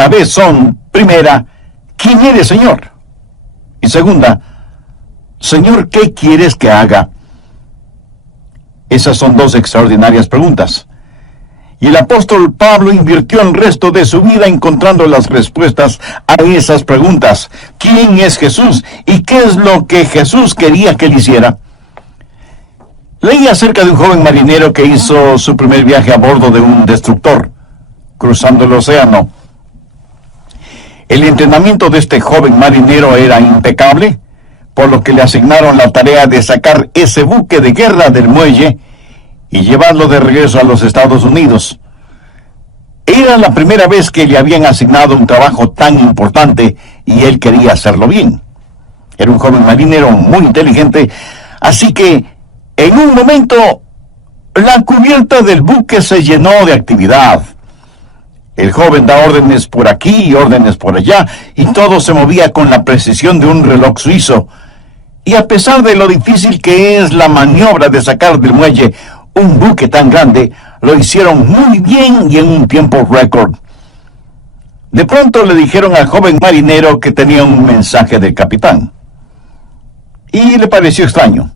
una vez son, primera, ¿quién eres, Señor? Y segunda, Señor, ¿qué quieres que haga? Esas son dos extraordinarias preguntas. Y el apóstol Pablo invirtió el resto de su vida encontrando las respuestas a esas preguntas. ¿Quién es Jesús? ¿Y qué es lo que Jesús quería que él hiciera? Leí acerca de un joven marinero que hizo su primer viaje a bordo de un destructor, cruzando el océano. El entrenamiento de este joven marinero era impecable, por lo que le asignaron la tarea de sacar ese buque de guerra del muelle y llevarlo de regreso a los Estados Unidos. Era la primera vez que le habían asignado un trabajo tan importante y él quería hacerlo bien. Era un joven marinero muy inteligente, así que en un momento la cubierta del buque se llenó de actividad. El joven da órdenes por aquí y órdenes por allá, y todo se movía con la precisión de un reloj suizo. Y a pesar de lo difícil que es la maniobra de sacar del muelle un buque tan grande, lo hicieron muy bien y en un tiempo récord. De pronto le dijeron al joven marinero que tenía un mensaje del capitán. Y le pareció extraño,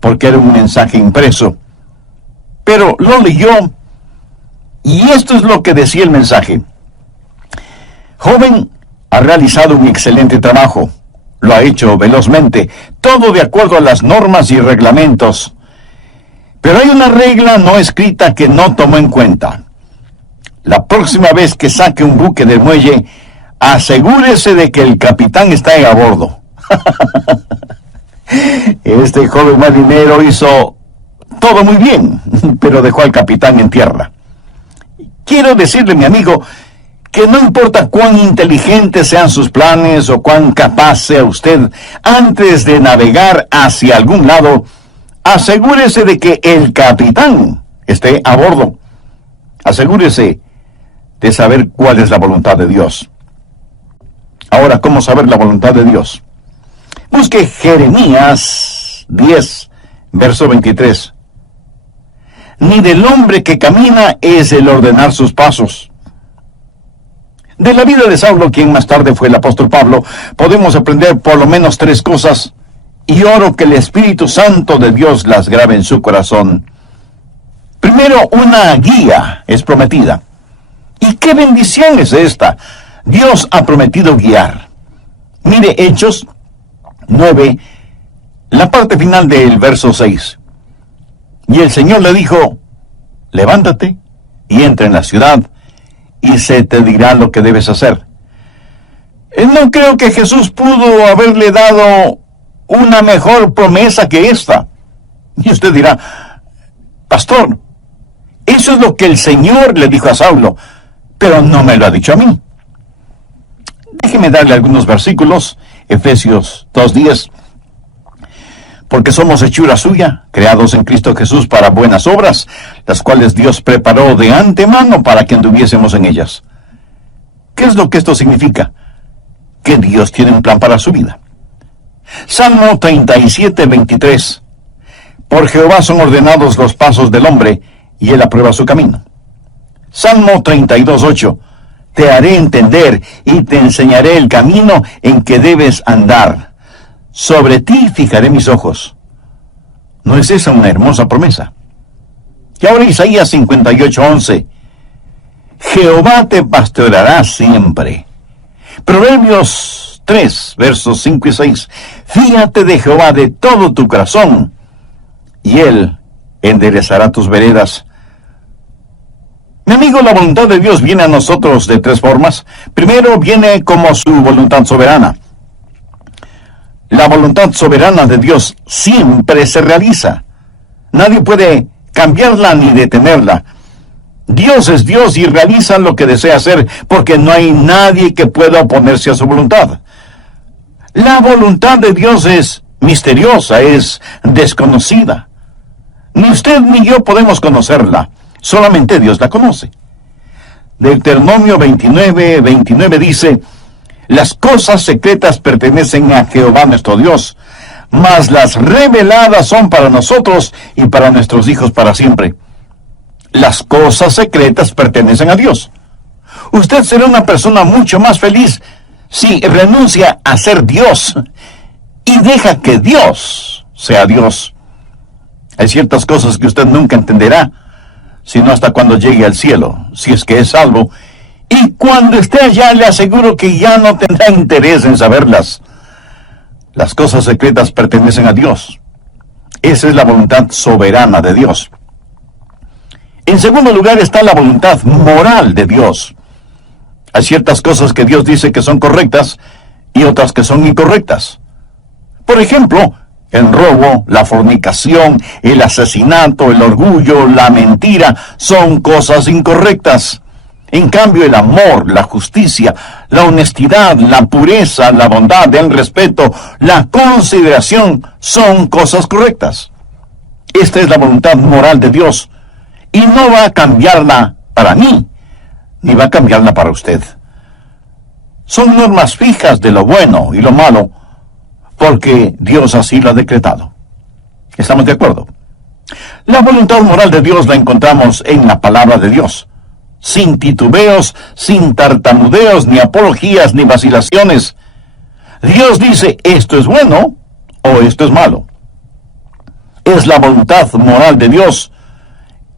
porque era un mensaje impreso. Pero lo leyó, y esto es lo que decía el mensaje. Joven, ha realizado un excelente trabajo. Lo ha hecho velozmente, todo de acuerdo a las normas y reglamentos. Pero hay una regla no escrita que no tomó en cuenta. La próxima vez que saque un buque del muelle, asegúrese de que el capitán está a bordo. Este joven marinero hizo todo muy bien, pero dejó al capitán en tierra. Quiero decirle, mi amigo, que no importa cuán inteligentes sean sus planes o cuán capaz sea usted, antes de navegar hacia algún lado, asegúrese de que el capitán esté a bordo. Asegúrese de saber cuál es la voluntad de Dios. Ahora, ¿cómo saber la voluntad de Dios? Busque Jeremías 10, verso 23. Ni del hombre que camina es el ordenar sus pasos. De la vida de Saulo, quien más tarde fue el apóstol Pablo, podemos aprender por lo menos 3 cosas, y oro que el Espíritu Santo de Dios las grabe en su corazón. Primero, una guía es prometida. ¿Y qué bendición es esta? Dios ha prometido guiar. Mire Hechos 9, la parte final del verso 6. Y el Señor le dijo, levántate y entra en la ciudad, y se te dirá lo que debes hacer. No creo que Jesús pudo haberle dado una mejor promesa que esta. Y usted dirá, pastor, eso es lo que el Señor le dijo a Saulo, pero no me lo ha dicho a mí. Déjeme darle algunos versículos. Efesios 2:10. Porque somos hechura suya, creados en Cristo Jesús para buenas obras, las cuales Dios preparó de antemano para que anduviésemos en ellas. ¿Qué es lo que esto significa? Que Dios tiene un plan para su vida. Salmo 37:23. Por Jehová son ordenados los pasos del hombre, y él aprueba su camino. Salmo 32:8. Te haré entender y te enseñaré el camino en que debes andar. Sobre ti fijaré mis ojos. ¿No es esa una hermosa promesa? Y ahora Isaías 58:11. Jehová te pastoreará siempre. Proverbios 3, versos 5 y 6. Fíate de Jehová de todo tu corazón, y él enderezará tus veredas. Mi amigo, la voluntad de Dios viene a nosotros de 3 formas. Primero, viene como su voluntad soberana. La voluntad soberana de Dios siempre se realiza. Nadie puede cambiarla ni detenerla. Dios es Dios y realiza lo que desea hacer, porque no hay nadie que pueda oponerse a su voluntad. La voluntad de Dios es misteriosa, es desconocida. Ni usted ni yo podemos conocerla. Solamente Dios la conoce. Deuteronomio 29:29 dice, las cosas secretas pertenecen a Jehová nuestro Dios, mas las reveladas son para nosotros y para nuestros hijos para siempre. Las cosas secretas pertenecen a Dios. Usted será una persona mucho más feliz si renuncia a ser Dios y deja que Dios sea Dios. Hay ciertas cosas que usted nunca entenderá, sino hasta cuando llegue al cielo, si es que es salvo. Y cuando esté allá, le aseguro que ya no tendrá interés en saberlas. Las cosas secretas pertenecen a Dios. Esa es la voluntad soberana de Dios. En segundo lugar está la voluntad moral de Dios. Hay ciertas cosas que Dios dice que son correctas y otras que son incorrectas. Por ejemplo, el robo, la fornicación, el asesinato, el orgullo, la mentira son cosas incorrectas. En cambio, el amor, la justicia, la honestidad, la pureza, la bondad, el respeto, la consideración son cosas correctas. Esta es la voluntad moral de Dios y no va a cambiarla para mí, ni va a cambiarla para usted. Son normas fijas de lo bueno y lo malo, porque Dios así lo ha decretado. ¿Estamos de acuerdo? La voluntad moral de Dios la encontramos en la palabra de Dios, sin titubeos, sin tartamudeos, ni apologías, ni vacilaciones. Dios dice, esto es bueno o esto es malo. Es la voluntad moral de Dios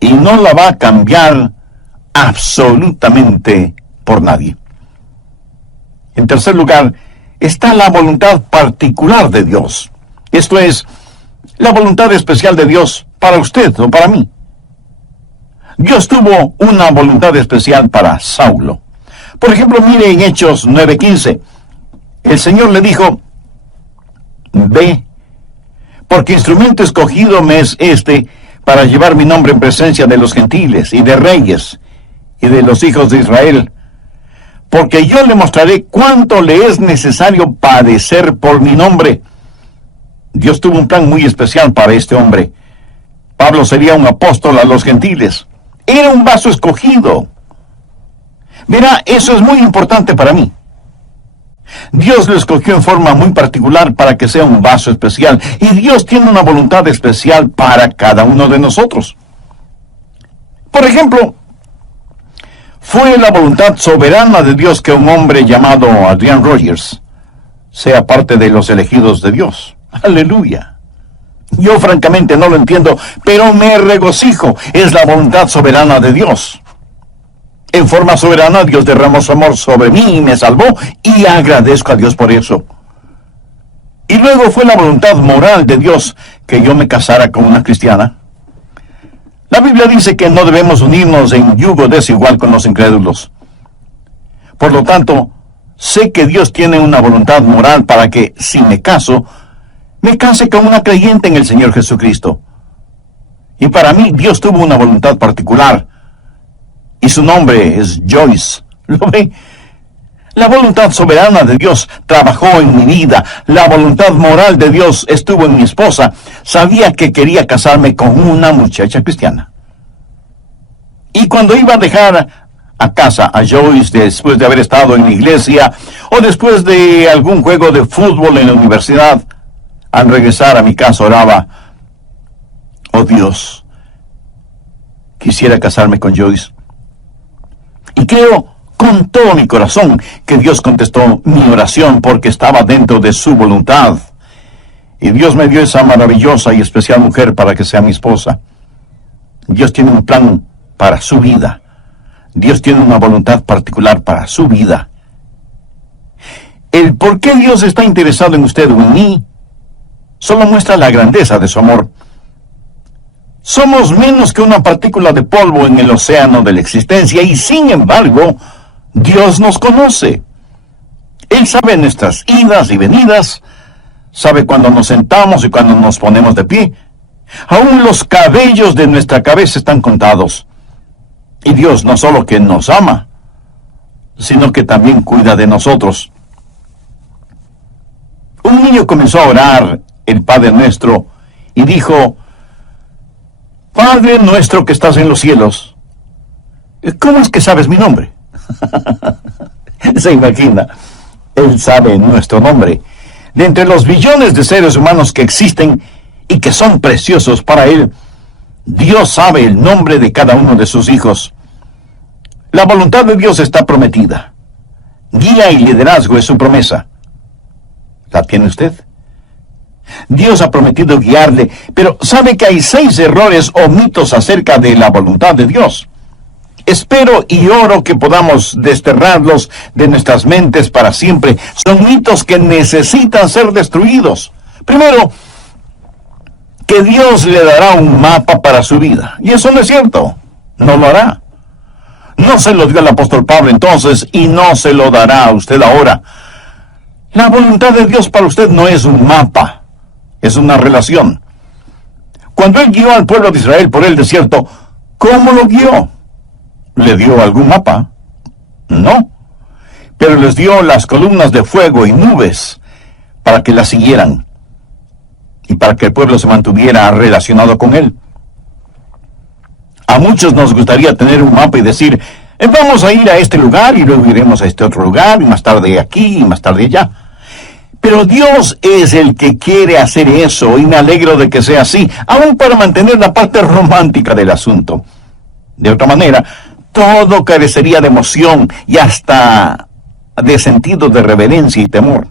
y no la va a cambiar absolutamente por nadie. En tercer lugar, está la voluntad particular de Dios. Esto es, la voluntad especial de Dios para usted o para mí. Dios tuvo una voluntad especial para Saulo. Por ejemplo, mire en Hechos 9:15. El Señor le dijo, ve, porque instrumento escogido me es este para llevar mi nombre en presencia de los gentiles y de reyes y de los hijos de Israel, porque yo le mostraré cuánto le es necesario padecer por mi nombre. Dios tuvo un plan muy especial para este hombre. Pablo sería un apóstol a los gentiles. Era un vaso escogido. Verá, eso es muy importante para mí. Dios lo escogió en forma muy particular para que sea un vaso especial. Y Dios tiene una voluntad especial para cada uno de nosotros. Por ejemplo, fue la voluntad soberana de Dios que un hombre llamado Adrian Rogers sea parte de los elegidos de Dios. ¡Aleluya! Yo francamente no lo entiendo, pero me regocijo. Es la voluntad soberana de Dios. En forma soberana, Dios derramó su amor sobre mí y me salvó, y agradezco a Dios por eso. Y luego fue la voluntad moral de Dios que yo me casara con una cristiana. La Biblia dice que no debemos unirnos en yugo desigual con los incrédulos. Por lo tanto, sé que Dios tiene una voluntad moral para que, si me case con una creyente en el Señor Jesucristo. Y para mí, Dios tuvo una voluntad particular. Y su nombre es Joyce. ¿Lo ve? La voluntad soberana de Dios trabajó en mi vida. La voluntad moral de Dios estuvo en mi esposa. Sabía que quería casarme con una muchacha cristiana. Y cuando iba a dejar a casa a Joyce después de haber estado en la iglesia o después de algún juego de fútbol en la universidad, al regresar a mi casa oraba, oh Dios, quisiera casarme con Joyce. Y creo con todo mi corazón que Dios contestó mi oración porque estaba dentro de su voluntad. Y Dios me dio esa maravillosa y especial mujer para que sea mi esposa. Dios tiene un plan para su vida. Dios tiene una voluntad particular para su vida. El por qué Dios está interesado en usted o en mí solo muestra la grandeza de su amor. Somos menos que una partícula de polvo en el océano de la existencia y sin embargo, Dios nos conoce. Él sabe nuestras idas y venidas, sabe cuando nos sentamos y cuando nos ponemos de pie. Aún los cabellos de nuestra cabeza están contados. Y Dios no solo que nos ama, sino que también cuida de nosotros. Un niño comenzó a orar el Padre Nuestro y dijo, Padre nuestro que estás en los cielos, ¿cómo es que sabes mi nombre? Se imagina, Él sabe nuestro nombre. De entre los billones de seres humanos que existen y que son preciosos para Él, Dios sabe el nombre de cada uno de sus hijos. La voluntad de Dios está prometida. Guía y liderazgo es su promesa. ¿La tiene usted? Dios ha prometido guiarle, pero sabe que hay 6 errores o mitos acerca de la voluntad de Dios. Espero y oro que podamos desterrarlos de nuestras mentes para siempre. Son mitos que necesitan ser destruidos. Primero, que Dios le dará un mapa para su vida. Y eso no es cierto. No lo hará. No se lo dio al apóstol Pablo entonces y no se lo dará a usted ahora. La voluntad de Dios para usted no es un mapa, es una relación. Cuando Él guió al pueblo de Israel por el desierto, ¿cómo lo guió? ¿Le dio algún mapa? No. Pero les dio las columnas de fuego y nubes para que las siguieran y para que el pueblo se mantuviera relacionado con Él. A muchos nos gustaría tener un mapa y decir, vamos a ir a este lugar y luego iremos a este otro lugar y más tarde aquí y más tarde allá. Pero Dios es el que quiere hacer eso y me alegro de que sea así, aún para mantener la parte romántica del asunto. De otra manera, todo carecería de emoción y hasta de sentido de reverencia y temor,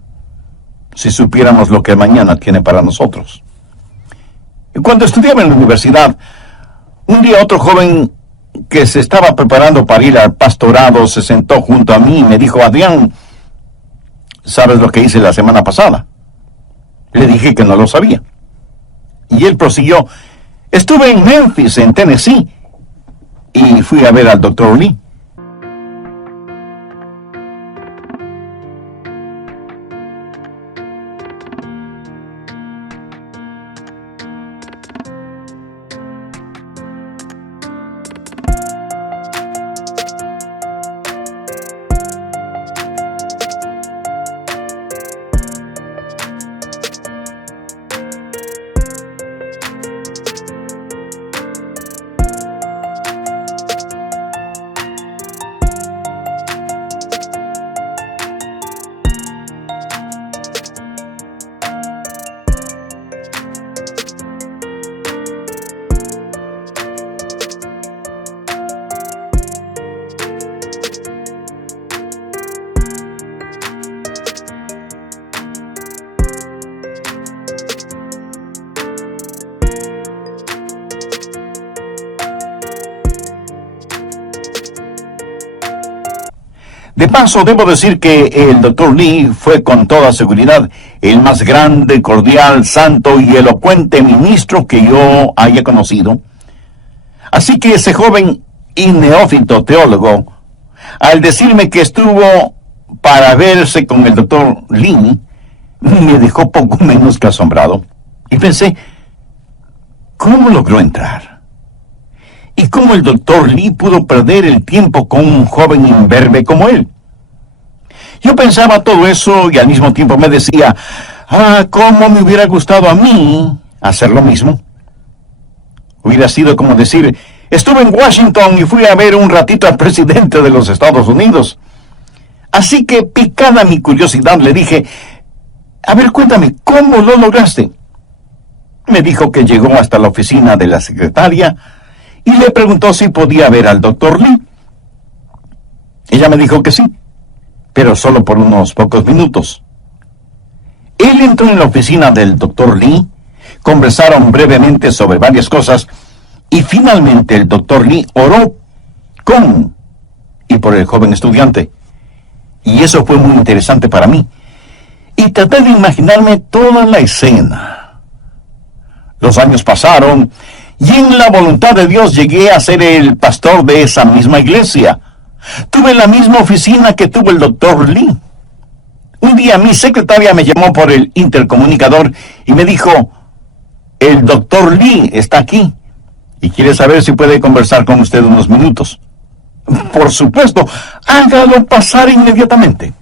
si supiéramos lo que mañana tiene para nosotros. Cuando estudiaba en la universidad, un día otro joven que se estaba preparando para ir al pastorado se sentó junto a mí y me dijo, Adrián, ¿sabes lo que hice la semana pasada? Le dije que no lo sabía. Y él prosiguió, estuve en Memphis, en Tennessee, y fui a ver al Dr. Lee. De paso, debo decir que el Dr. Lee fue con toda seguridad el más grande, cordial, santo y elocuente ministro que yo haya conocido. Así que ese joven y neófito teólogo, al decirme que estuvo para verse con el Dr. Lee, me dejó poco menos que asombrado. Y pensé, ¿cómo logró entrar? ¿Y cómo el Dr. Lee pudo perder el tiempo con un joven imberbe como él? Yo pensaba todo eso y al mismo tiempo me decía, ¿cómo me hubiera gustado a mí hacer lo mismo? Hubiera sido como decir, estuve en Washington y fui a ver un ratito al presidente de los Estados Unidos. Así que, picada mi curiosidad, le dije, a ver, cuéntame, ¿cómo lo lograste? Me dijo que llegó hasta la oficina de la secretaria y le preguntó si podía ver al Dr. Lee. Ella me dijo que sí, pero solo por unos pocos minutos. Él entró en la oficina del Dr. Lee, conversaron brevemente sobre varias cosas, y finalmente el Dr. Lee oró con y por el joven estudiante. Y eso fue muy interesante para mí. Y traté de imaginarme toda la escena. Los años pasaron, y en la voluntad de Dios llegué a ser el pastor de esa misma iglesia. Tuve la misma oficina que tuvo el Dr. Lee. Un día mi secretaria me llamó por el intercomunicador y me dijo, el Dr. Lee está aquí y quiere saber si puede conversar con usted unos minutos. Por supuesto, hágalo pasar inmediatamente.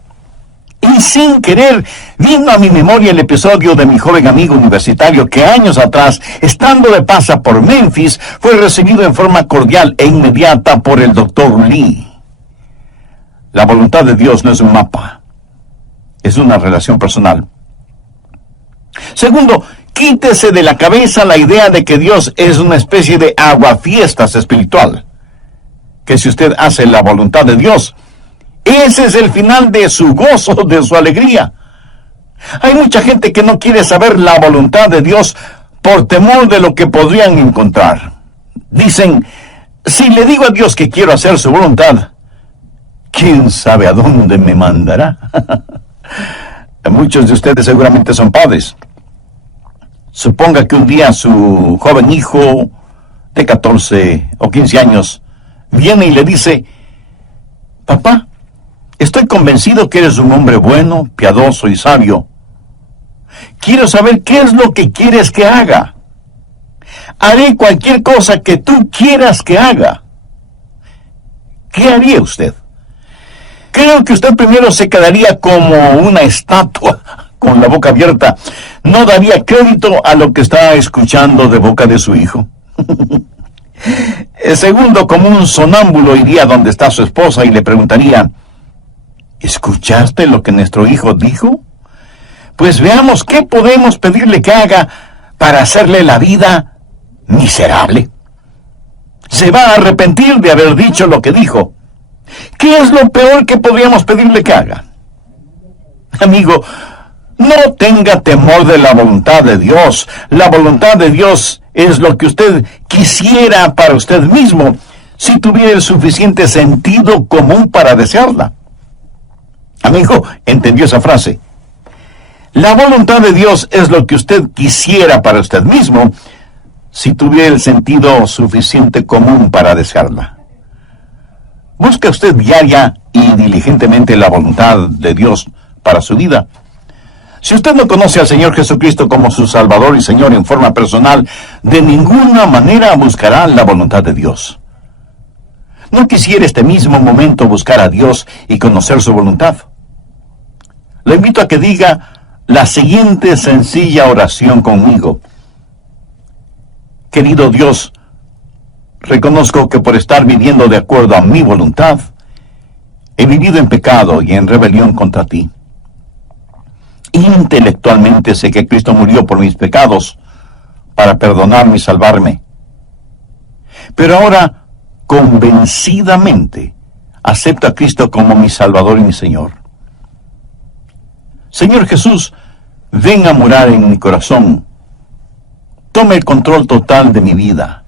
Y sin querer, vino a mi memoria el episodio de mi joven amigo universitario que años atrás, estando de paso por Memphis, fue recibido en forma cordial e inmediata por el Dr. Lee. La voluntad de Dios no es un mapa, es una relación personal. Segundo, quítese de la cabeza la idea de que Dios es una especie de aguafiestas espiritual. que si usted hace la voluntad de Dios, ese es el final de su gozo, de su alegría. Hay mucha gente que no quiere saber la voluntad de Dios por temor de lo que podrían encontrar. Dicen, si le digo a Dios que quiero hacer su voluntad, ¿quién sabe a dónde me mandará? Muchos de ustedes seguramente son padres. Suponga que un día su joven hijo de 14 o 15 años viene y le dice, papá, estoy convencido que eres un hombre bueno, piadoso y sabio. Quiero saber qué es lo que quieres que haga. Haré cualquier cosa que tú quieras que haga. ¿Qué haría usted? Creo que usted primero se quedaría como una estatua, con la boca abierta. No daría crédito a lo que está escuchando de boca de su hijo. El segundo, como un sonámbulo, iría donde está su esposa y le preguntaría, ¿escuchaste lo que nuestro hijo dijo? Pues veamos qué podemos pedirle que haga para hacerle la vida miserable. Se va a arrepentir de haber dicho lo que dijo. ¿Qué es lo peor que podríamos pedirle que haga? Amigo, no tenga temor de la voluntad de Dios. La voluntad de Dios es lo que usted quisiera para usted mismo, si tuviera el suficiente sentido común para desearla. Amigo, ¿entendió esa frase? La voluntad de Dios es lo que usted quisiera para usted mismo, si tuviera el sentido suficiente común para desearla. ¿Busca usted diaria y diligentemente la voluntad de Dios para su vida? Si usted no conoce al Señor Jesucristo como su Salvador y Señor en forma personal, de ninguna manera buscará la voluntad de Dios. ¿No quisiera este mismo momento buscar a Dios y conocer su voluntad? Le invito a que diga la siguiente sencilla oración conmigo. Querido Dios, reconozco que por estar viviendo de acuerdo a mi voluntad, he vivido en pecado y en rebelión contra ti. Intelectualmente sé que Cristo murió por mis pecados para perdonarme y salvarme. Pero ahora, convencidamente, acepto a Cristo como mi Salvador y mi Señor. Señor Jesús, ven a morar en mi corazón. Tome el control total de mi vida.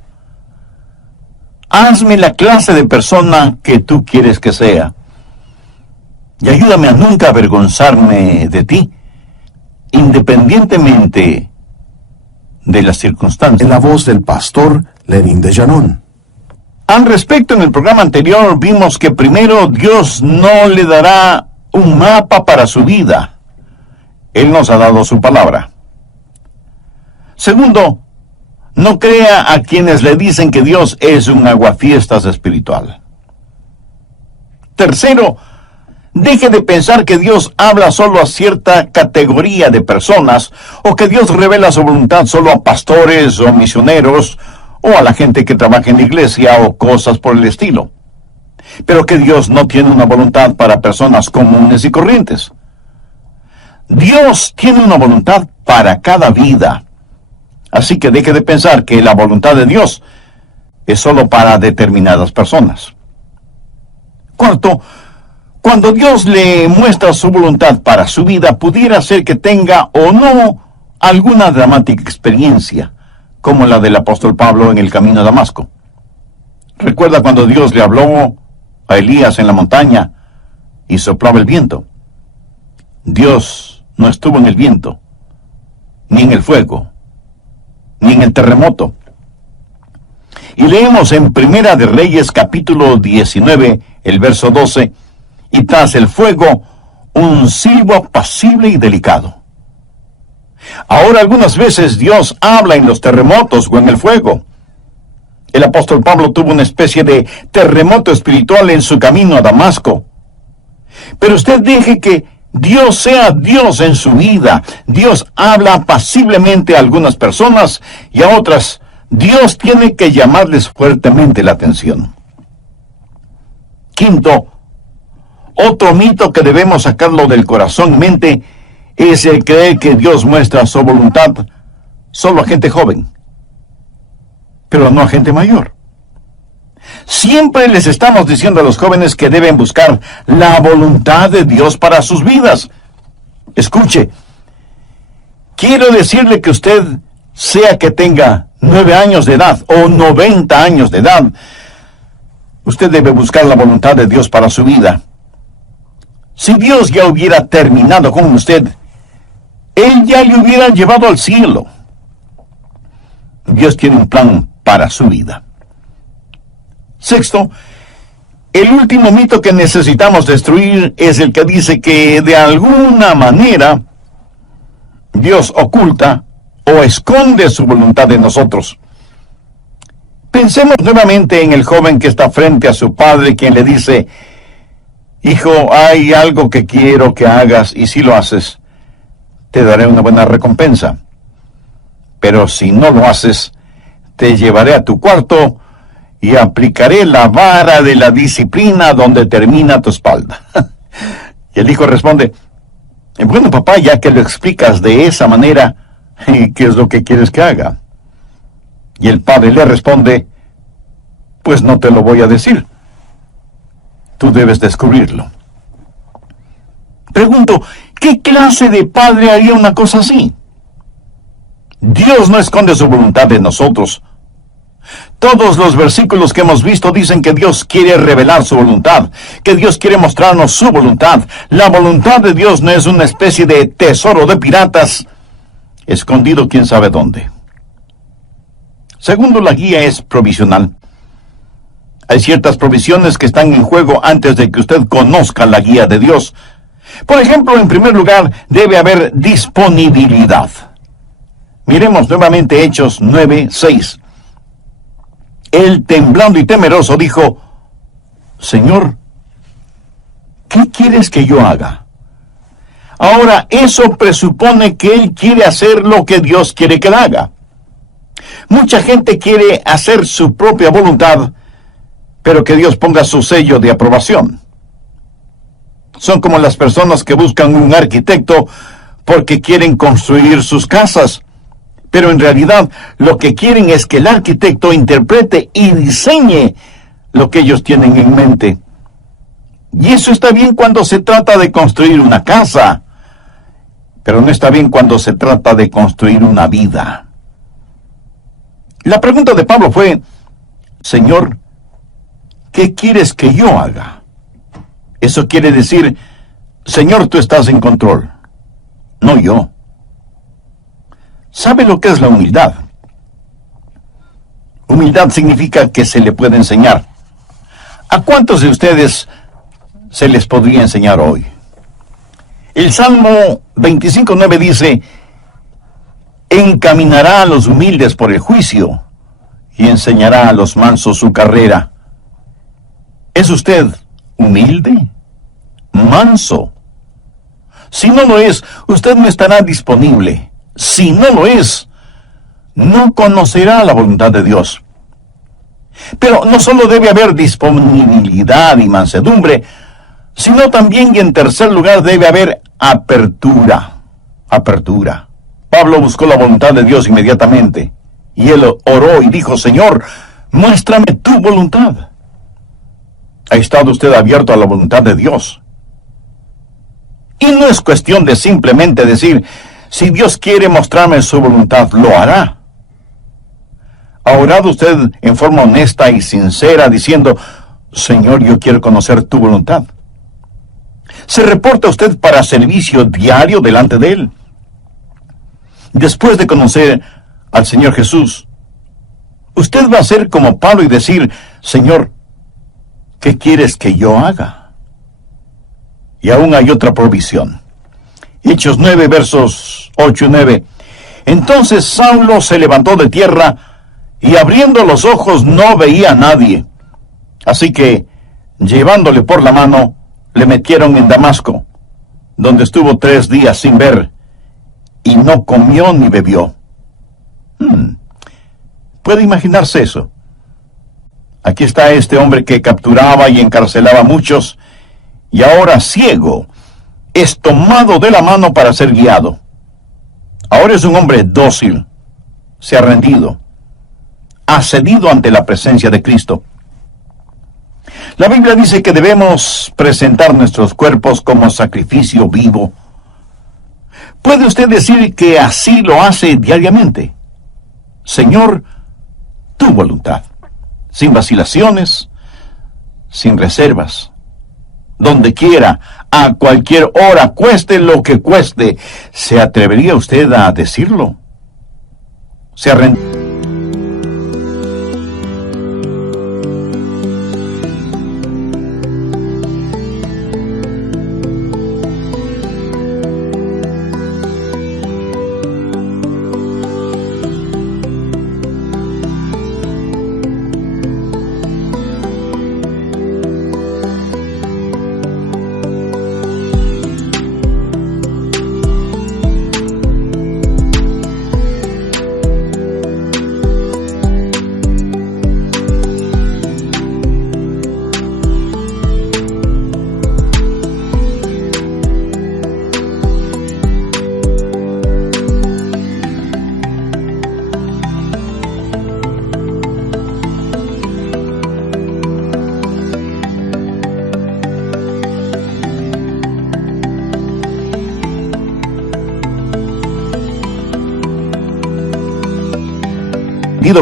Hazme la clase de persona que tú quieres que sea. Y ayúdame a nunca avergonzarme de ti, independientemente de las circunstancias. En la voz del pastor Lenín de Llanón. Al respecto, en el programa anterior vimos que primero Dios no le dará un mapa para su vida. Él nos ha dado su palabra. Segundo, no crea a quienes le dicen que Dios es un aguafiestas espiritual. Tercero, deje de pensar que Dios habla solo a cierta categoría de personas, o que Dios revela su voluntad solo a pastores o misioneros, o a la gente que trabaja en la iglesia, o cosas por el estilo. Pero que Dios no tiene una voluntad para personas comunes y corrientes. Dios tiene una voluntad para cada vida. Así que deje de pensar que la voluntad de Dios es solo para determinadas personas. Cuarto, cuando Dios le muestra su voluntad para su vida, pudiera ser que tenga o no alguna dramática experiencia, como la del apóstol Pablo en el camino a Damasco. ¿Recuerda cuando Dios le habló a Elías en la montaña y soplaba el viento? Dios no estuvo en el viento, ni en el fuego, ni en el terremoto. Y leemos en Primera de Reyes capítulo 19, el verso 12, y tras el fuego, un silbo apacible y delicado. Ahora algunas veces Dios habla en los terremotos o en el fuego. El apóstol Pablo tuvo una especie de terremoto espiritual en su camino a Damasco. Pero usted deje que Dios sea Dios en su vida. Dios habla apaciblemente a algunas personas y a otras Dios tiene que llamarles fuertemente la atención. Quinto, otro mito que debemos sacarlo del corazón y mente es el creer que Dios muestra su voluntad solo a gente joven, pero no a gente mayor. Siempre les estamos diciendo a los jóvenes que deben buscar la voluntad de Dios para sus vidas. Escuche, quiero decirle que usted, sea que tenga 9 años de edad o 90 años de edad, usted debe buscar la voluntad de Dios para su vida. Si Dios ya hubiera terminado con usted, Él ya le hubiera llevado al cielo. Dios tiene un plan para su vida. Sexto, el último mito que necesitamos destruir es el que dice que de alguna manera Dios oculta o esconde su voluntad de nosotros. Pensemos nuevamente en el joven que está frente a su padre, quien le dice: hijo, hay algo que quiero que hagas, y si lo haces, te daré una buena recompensa. Pero si no lo haces, te llevaré a tu cuarto y aplicaré la vara de la disciplina donde termina tu espalda. Y el hijo responde: bueno, papá, ya que lo explicas de esa manera, ¿qué es lo que quieres que haga? Y el padre le responde: pues no te lo voy a decir. Tú debes descubrirlo. Pregunto, ¿qué clase de padre haría una cosa así? Dios no esconde su voluntad de nosotros. Todos los versículos que hemos visto dicen que Dios quiere revelar su voluntad, que Dios quiere mostrarnos su voluntad. La voluntad de Dios no es una especie de tesoro de piratas, escondido quién sabe dónde. Segundo, la guía es provisional. Hay ciertas provisiones que están en juego antes de que usted conozca la guía de Dios. Por ejemplo, en primer lugar, debe haber disponibilidad. Miremos nuevamente Hechos 9:6. Él, temblando y temeroso, dijo: Señor, ¿qué quieres que yo haga? Ahora, eso presupone que él quiere hacer lo que Dios quiere que él haga. Mucha gente quiere hacer su propia voluntad, pero que Dios ponga su sello de aprobación. Son como las personas que buscan un arquitecto porque quieren construir sus casas, pero en realidad lo que quieren es que el arquitecto interprete y diseñe lo que ellos tienen en mente. Y eso está bien cuando se trata de construir una casa, pero no está bien cuando se trata de construir una vida. La pregunta de Pablo fue: Señor, ¿qué quieres que yo haga? Eso quiere decir: Señor, tú estás en control, no yo. ¿Sabe lo que es la humildad? Humildad significa que se le puede enseñar. ¿A cuántos de ustedes se les podría enseñar hoy? El Salmo 25:9 dice: encaminará a los humildes por el juicio y enseñará a los mansos su carrera. ¿Es usted humilde? ¿Manso? Si no lo es, usted no estará disponible. Si no lo es, no conocerá la voluntad de Dios. Pero no solo debe haber disponibilidad y mansedumbre, sino también, y en tercer lugar, debe haber apertura. Apertura. Pablo buscó la voluntad de Dios inmediatamente, y él oró y dijo: Señor, muéstrame tu voluntad. ¿Ha estado usted abierto a la voluntad de Dios? Y no es cuestión de simplemente decir: si Dios quiere mostrarme su voluntad, lo hará. ¿Ha orado usted en forma honesta y sincera diciendo: Señor, yo quiero conocer tu voluntad? ¿Se reporta usted para servicio diario delante de Él? Después de conocer al Señor Jesús, usted va a ser como Pablo y decir: Señor, ¿qué quieres que yo haga? Y aún hay otra provisión. Hechos 9, versos 8 y 9. Entonces Saulo se levantó de tierra, y abriendo los ojos no veía a nadie. Así que, llevándole por la mano, le metieron en Damasco, donde estuvo 3 días sin ver, y no comió ni bebió. ¿Puede imaginarse eso? Aquí está este hombre que capturaba y encarcelaba a muchos, y ahora ciego, es tomado de la mano para ser guiado. Ahora es un hombre dócil, se ha rendido, ha cedido ante la presencia de Cristo. La Biblia dice que debemos presentar nuestros cuerpos como sacrificio vivo. ¿Puede usted decir que así lo hace diariamente? Señor, tu voluntad, sin vacilaciones, sin reservas, donde quiera, a cualquier hora, cueste lo que cueste. ¿Se atrevería usted a decirlo? ¿Se arrepentiría?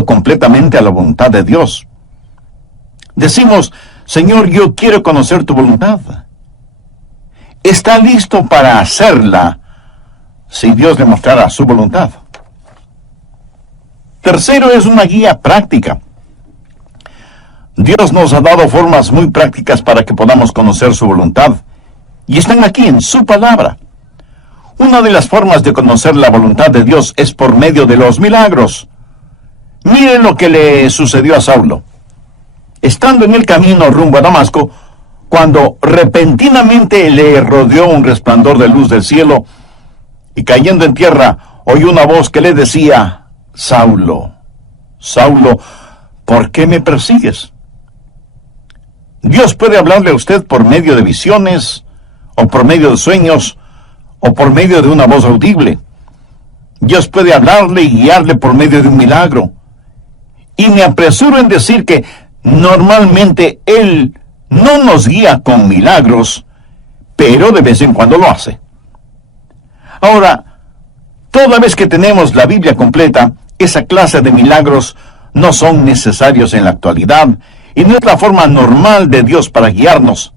Completamente a la voluntad de Dios. Decimos, Señor, yo quiero conocer tu voluntad. Está listo para hacerla si Dios le mostrara su voluntad. Tercero, es una guía práctica. Dios nos ha dado formas muy prácticas para que podamos conocer su voluntad, y están aquí en su palabra. Una de las formas de conocer la voluntad de Dios es por medio de los milagros. Miren lo que le sucedió a Saulo. Estando en el camino rumbo a Damasco, cuando repentinamente le rodeó un resplandor de luz del cielo, y cayendo en tierra, oyó una voz que le decía, Saulo, Saulo, ¿por qué me persigues? Dios puede hablarle a usted por medio de visiones, o por medio de sueños, o por medio de una voz audible. Dios puede hablarle y guiarle por medio de un milagro. Y me apresuro en decir que normalmente Él no nos guía con milagros, pero de vez en cuando lo hace. Ahora, toda vez que tenemos la Biblia completa, esa clase de milagros no son necesarios en la actualidad, y no es la forma normal de Dios para guiarnos.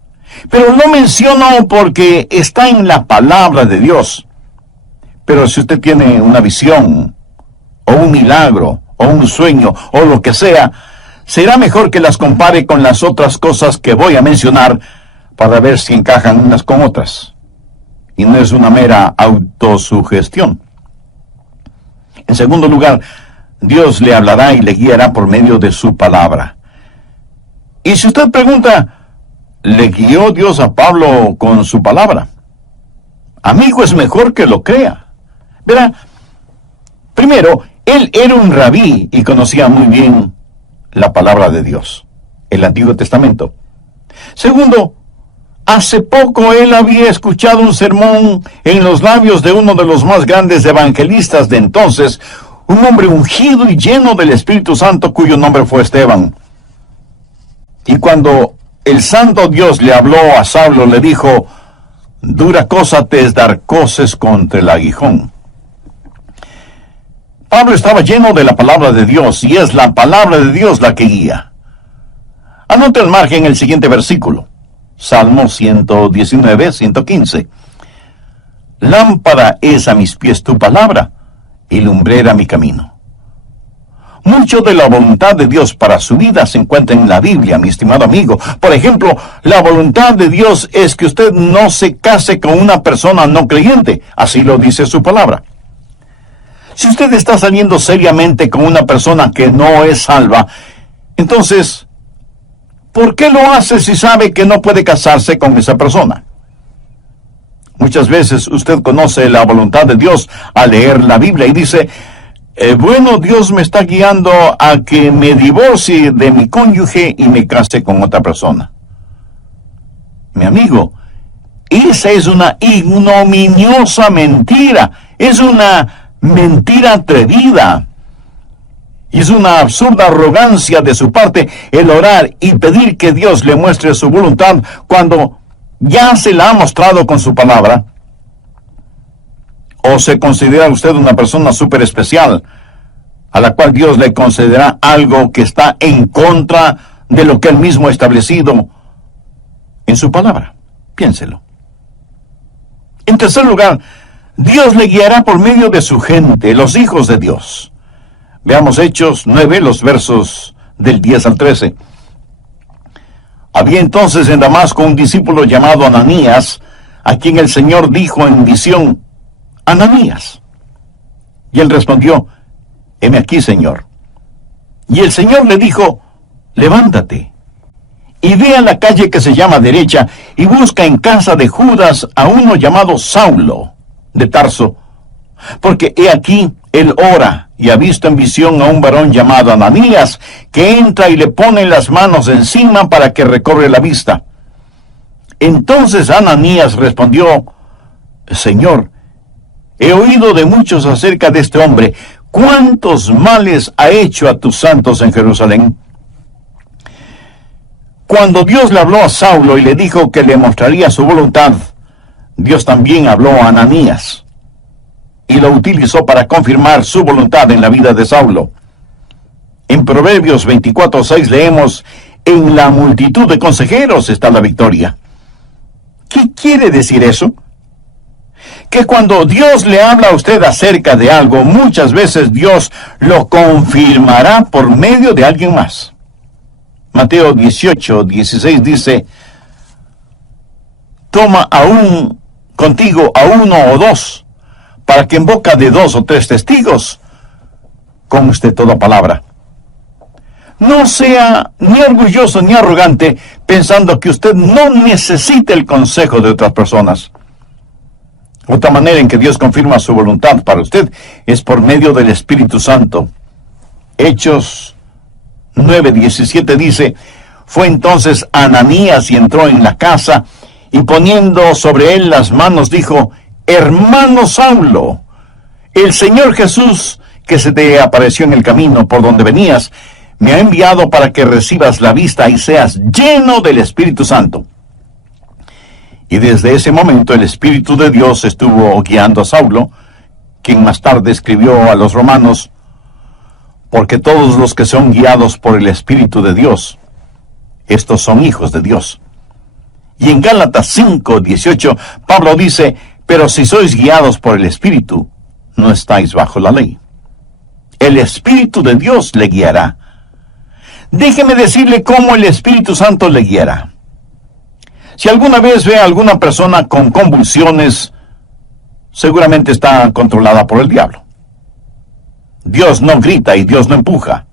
Pero lo menciono porque está en la palabra de Dios. Pero si usted tiene una visión, o un milagro, o un sueño, o lo que sea, será mejor que las compare con las otras cosas que voy a mencionar para ver si encajan unas con otras. Y no es una mera autosugestión. En segundo lugar, Dios le hablará y le guiará por medio de su palabra. Y si usted pregunta, ¿le guió Dios a Pablo con su palabra? Amigo, es mejor que lo crea. Verá, primero, él era un rabí y conocía muy bien la palabra de Dios, el Antiguo Testamento. Segundo, hace poco él había escuchado un sermón en los labios de uno de los más grandes evangelistas de entonces, un hombre ungido y lleno del Espíritu Santo cuyo nombre fue Esteban. Y cuando el Santo Dios le habló a Saulo, le dijo, dura cosa te es dar coces contra el aguijón. Pablo estaba lleno de la palabra de Dios, y es la palabra de Dios la que guía. Anote al margen el siguiente versículo, Salmo 119, 115. Lámpara es a mis pies tu palabra, y lumbrera mi camino. Mucho de la voluntad de Dios para su vida se encuentra en la Biblia, mi estimado amigo. Por ejemplo, la voluntad de Dios es que usted no se case con una persona no creyente, así lo dice su palabra. Si usted está saliendo seriamente con una persona que no es salva, entonces, ¿por qué lo hace si sabe que no puede casarse con esa persona? Muchas veces usted conoce la voluntad de Dios al leer la Biblia y dice, bueno, Dios me está guiando a que me divorcie de mi cónyuge y me case con otra persona. Mi amigo, esa es una ignominiosa mentira, es una mentira atrevida. Y es una absurda arrogancia de su parte el orar y pedir que Dios le muestre su voluntad cuando ya se la ha mostrado con su palabra. ¿O se considera usted una persona súper especial, a la cual Dios le concederá algo que está en contra de lo que Él mismo ha establecido en su palabra? Piénselo. En tercer lugar, Dios le guiará por medio de su gente, los hijos de Dios. Veamos Hechos 9, los versos del 10 al 13. Había entonces en Damasco un discípulo llamado Ananías, a quien el Señor dijo en visión: Ananías. Y él respondió: heme aquí, Señor. Y el Señor le dijo: levántate, y ve a la calle que se llama Derecha, y busca en casa de Judas a uno llamado Saulo, de Tarso, porque he aquí, él ora, y ha visto en visión a un varón llamado Ananías, que entra y le pone las manos encima para que recobre la vista. Entonces Ananías respondió: Señor, he oído de muchos acerca de este hombre, cuántos males ha hecho a tus santos en Jerusalén. Cuando Dios le habló a Saulo y le dijo que le mostraría su voluntad, Dios también habló a Ananías y lo utilizó para confirmar su voluntad en la vida de Saulo. En Proverbios 24:6 leemos: en la multitud de consejeros está la victoria. ¿Qué quiere decir eso? Que cuando Dios le habla a usted acerca de algo, muchas veces Dios lo confirmará por medio de alguien más. Mateo 18:16 dice: toma aún contigo a uno o dos, para que en boca de 2 o 3 testigos conste toda palabra. No sea ni orgulloso ni arrogante pensando que usted no necesita el consejo de otras personas. Otra manera en que Dios confirma su voluntad para usted es por medio del Espíritu Santo. Hechos 9:17 dice: fue entonces Ananías y entró en la casa, y poniendo sobre él las manos dijo: hermano Saulo, el Señor Jesús, que se te apareció en el camino por donde venías, me ha enviado para que recibas la vista y seas lleno del Espíritu Santo. Y desde ese momento el Espíritu de Dios estuvo guiando a Saulo, quien más tarde escribió a los romanos: porque todos los que son guiados por el Espíritu de Dios, estos son hijos de Dios. Y en Gálatas 5:18, Pablo dice: pero si sois guiados por el Espíritu, no estáis bajo la ley. El Espíritu de Dios le guiará. Déjeme decirle cómo el Espíritu Santo le guiará. Si alguna vez ve a alguna persona con convulsiones, seguramente está controlada por el diablo. Dios no grita y Dios no empuja.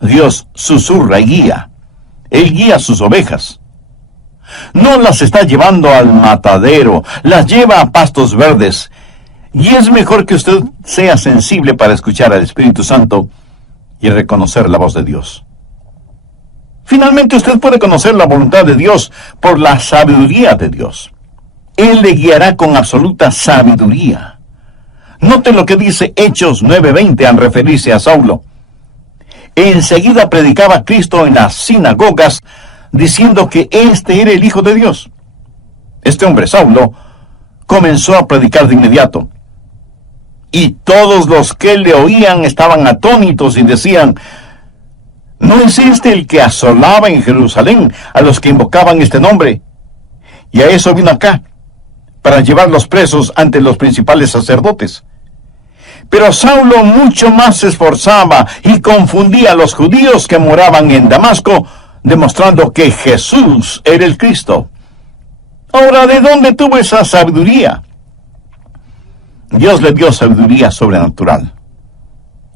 Dios susurra y guía. Él guía a sus ovejas. No las está llevando al matadero, las lleva a pastos verdes. Y es mejor que usted sea sensible para escuchar al Espíritu Santo y reconocer la voz de Dios. Finalmente, usted puede conocer la voluntad de Dios por la sabiduría de Dios. Él le guiará con absoluta sabiduría. Note lo que dice Hechos 9:20 al referirse a Saulo. Enseguida predicaba Cristo en las sinagogas, diciendo que este era el Hijo de Dios. Este hombre, Saulo, comenzó a predicar de inmediato. Y todos los que le oían estaban atónitos y decían: ¿no es este el que asolaba en Jerusalén a los que invocaban este nombre? Y a eso vino acá, para llevarlos presos ante los principales sacerdotes. Pero Saulo mucho más se esforzaba y confundía a los judíos que moraban en Damasco, demostrando que Jesús era el Cristo. Ahora, ¿de dónde tuvo esa sabiduría? Dios le dio sabiduría sobrenatural.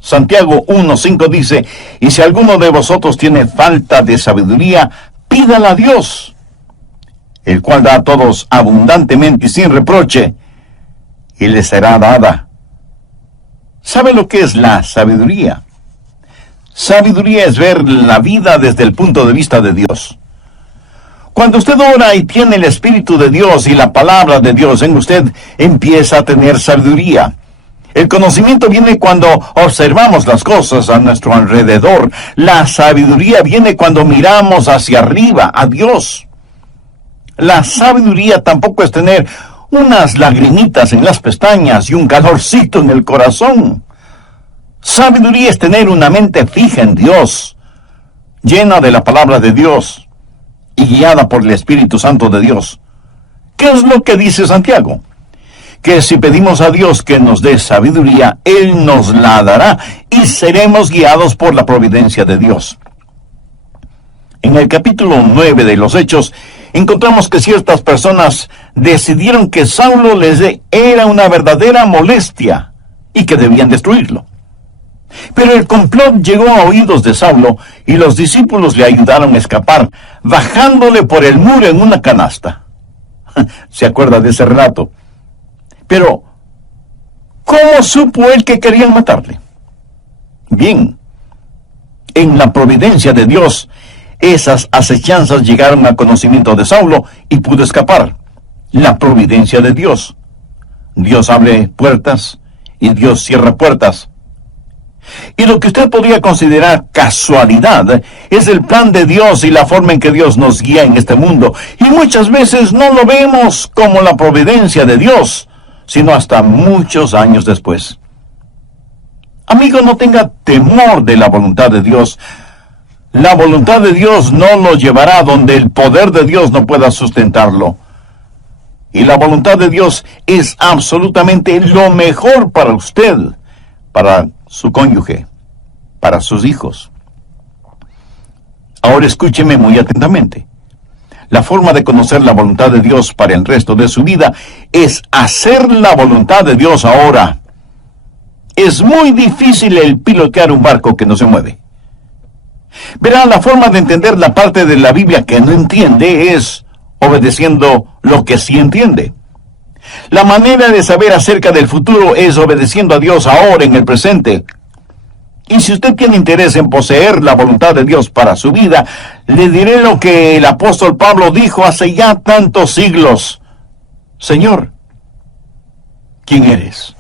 Santiago 1:5 dice: y si alguno de vosotros tiene falta de sabiduría, pídala a Dios, el cual da a todos abundantemente y sin reproche, y le será dada. ¿Sabe lo que es la sabiduría? Sabiduría es ver la vida desde el punto de vista de Dios. Cuando usted ora y tiene el Espíritu de Dios y la palabra de Dios en usted, empieza a tener sabiduría. El conocimiento viene cuando observamos las cosas a nuestro alrededor. La sabiduría viene cuando miramos hacia arriba, a Dios. La sabiduría tampoco es tener unas lagrimitas en las pestañas y un calorcito en el corazón. Sabiduría es tener una mente fija en Dios, llena de la palabra de Dios y guiada por el Espíritu Santo de Dios. ¿Qué es lo que dice Santiago? Que si pedimos a Dios que nos dé sabiduría, Él nos la dará y seremos guiados por la providencia de Dios. En el capítulo 9 de los Hechos, encontramos que ciertas personas decidieron que Saulo era una verdadera molestia y que debían destruirlo. Pero el complot llegó a oídos de Saulo y los discípulos le ayudaron a escapar, bajándole por el muro en una canasta. ¿Se acuerda de ese relato? Pero, ¿cómo supo él que querían matarle? Bien, en la providencia de Dios, esas acechanzas llegaron al conocimiento de Saulo y pudo escapar. La providencia de Dios. Dios abre puertas y Dios cierra puertas. Y lo que usted podría considerar casualidad es el plan de Dios y la forma en que Dios nos guía en este mundo. Y muchas veces no lo vemos como la providencia de Dios, sino hasta muchos años después. Amigo, no tenga temor de la voluntad de Dios. La voluntad de Dios no lo llevará donde el poder de Dios no pueda sustentarlo. Y la voluntad de Dios es absolutamente lo mejor para usted, para su cónyuge, para sus hijos. Ahora escúcheme muy atentamente. La forma de conocer la voluntad de Dios para el resto de su vida es hacer la voluntad de Dios ahora. Es muy difícil el pilotear un barco que no se mueve. Verá, la forma de entender la parte de la Biblia que no entiende es obedeciendo lo que sí entiende. La manera de saber acerca del futuro es obedeciendo a Dios ahora en el presente. Y si usted tiene interés en poseer la voluntad de Dios para su vida, le diré lo que el apóstol Pablo dijo hace ya tantos siglos. Señor, ¿quién eres?